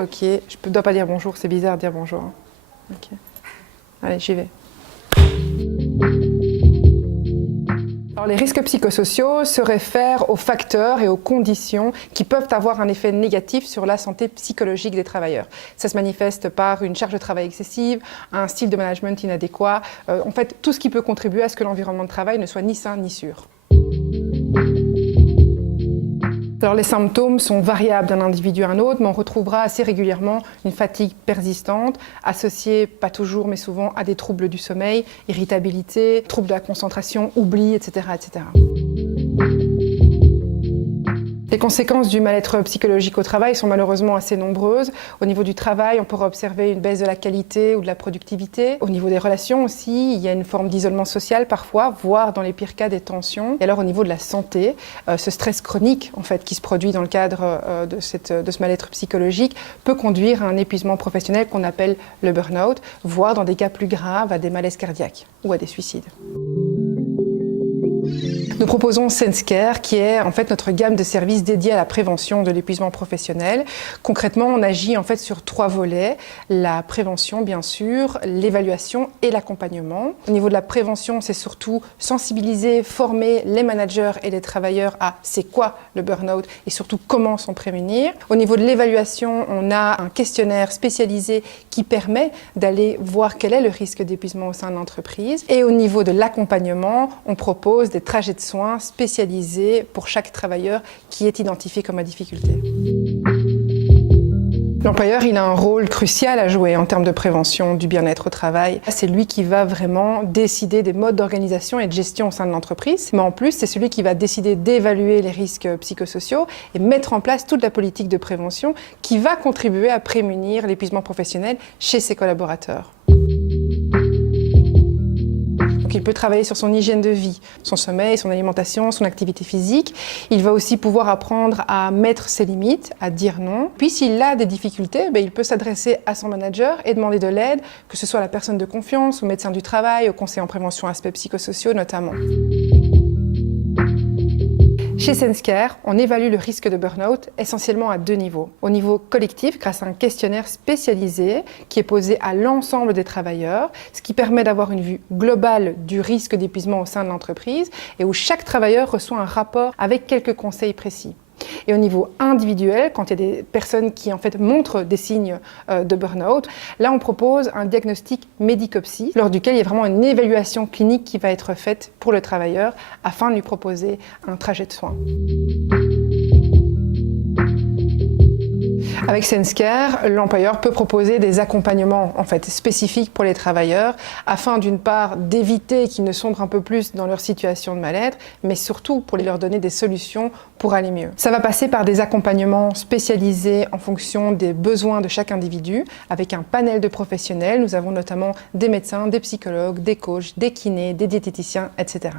Ok, je ne dois pas dire bonjour, c'est bizarre de dire bonjour. Ok. Allez, j'y vais. Alors, les risques psychosociaux se réfèrent aux facteurs et aux conditions qui peuvent avoir un effet négatif sur la santé psychologique des travailleurs. Ça se manifeste par une charge de travail excessive, un style de management inadéquat, en fait tout ce qui peut contribuer à ce que l'environnement de travail ne soit ni sain ni sûr. Alors, les symptômes sont variables d'un individu à un autre, mais on retrouvera assez régulièrement une fatigue persistante, associée, pas toujours, mais souvent, à des troubles du sommeil, irritabilité, troubles de la concentration, oubli, etc., etc. Les conséquences du mal-être psychologique au travail sont malheureusement assez nombreuses. Au niveau du travail, on pourra observer une baisse de la qualité ou de la productivité. Au niveau des relations aussi, il y a une forme d'isolement social parfois, voire dans les pires cas des tensions. Et alors au niveau de la santé, ce stress chronique en fait, qui se produit dans le cadre de ce mal-être psychologique peut conduire à un épuisement professionnel qu'on appelle le burn-out, voire dans des cas plus graves à des malaises cardiaques ou à des suicides. Nous proposons SenseCare, qui est en fait notre gamme de services dédiés à la prévention de l'épuisement professionnel. Concrètement, on agit en fait sur 3 volets: la prévention, bien sûr, l'évaluation et l'accompagnement. Au niveau de la prévention, c'est surtout sensibiliser, former les managers et les travailleurs à c'est quoi le burn-out et surtout comment s'en prémunir. Au niveau de l'évaluation, on a un questionnaire spécialisé qui permet d'aller voir quel est le risque d'épuisement au sein de l'entreprise. Et au niveau de l'accompagnement, on propose des trajets de soins spécialisés pour chaque travailleur qui est identifié comme à difficulté. L'employeur, il a un rôle crucial à jouer en termes de prévention du bien-être au travail. C'est lui qui va vraiment décider des modes d'organisation et de gestion au sein de l'entreprise. Mais en plus, c'est celui qui va décider d'évaluer les risques psychosociaux et mettre en place toute la politique de prévention qui va contribuer à prémunir l'épuisement professionnel chez ses collaborateurs. Donc, il peut travailler sur son hygiène de vie, son sommeil, son alimentation, son activité physique. Il va aussi pouvoir apprendre à mettre ses limites, à dire non. Puis s'il a des difficultés, il peut s'adresser à son manager et demander de l'aide, que ce soit à la personne de confiance, au médecin du travail, au conseiller en prévention aspects psychosociaux notamment. Chez SenseCare, on évalue le risque de burn-out essentiellement à 2 niveaux. Au niveau collectif, grâce à un questionnaire spécialisé qui est posé à l'ensemble des travailleurs, ce qui permet d'avoir une vue globale du risque d'épuisement au sein de l'entreprise et où chaque travailleur reçoit un rapport avec quelques conseils précis. Et au niveau individuel, quand il y a des personnes qui en fait montrent des signes de burn-out, là on propose un diagnostic médicopsie, lors duquel il y a vraiment une évaluation clinique qui va être faite pour le travailleur afin de lui proposer un trajet de soins. Avec SenseCare, l'employeur peut proposer des accompagnements en fait, spécifiques pour les travailleurs afin d'une part d'éviter qu'ils ne sombrent un peu plus dans leur situation de mal-être, mais surtout pour leur donner des solutions pour aller mieux. Ça va passer par des accompagnements spécialisés en fonction des besoins de chaque individu, avec un panel de professionnels. Nous avons notamment des médecins, des psychologues, des coachs, des kinés, des diététiciens, etc.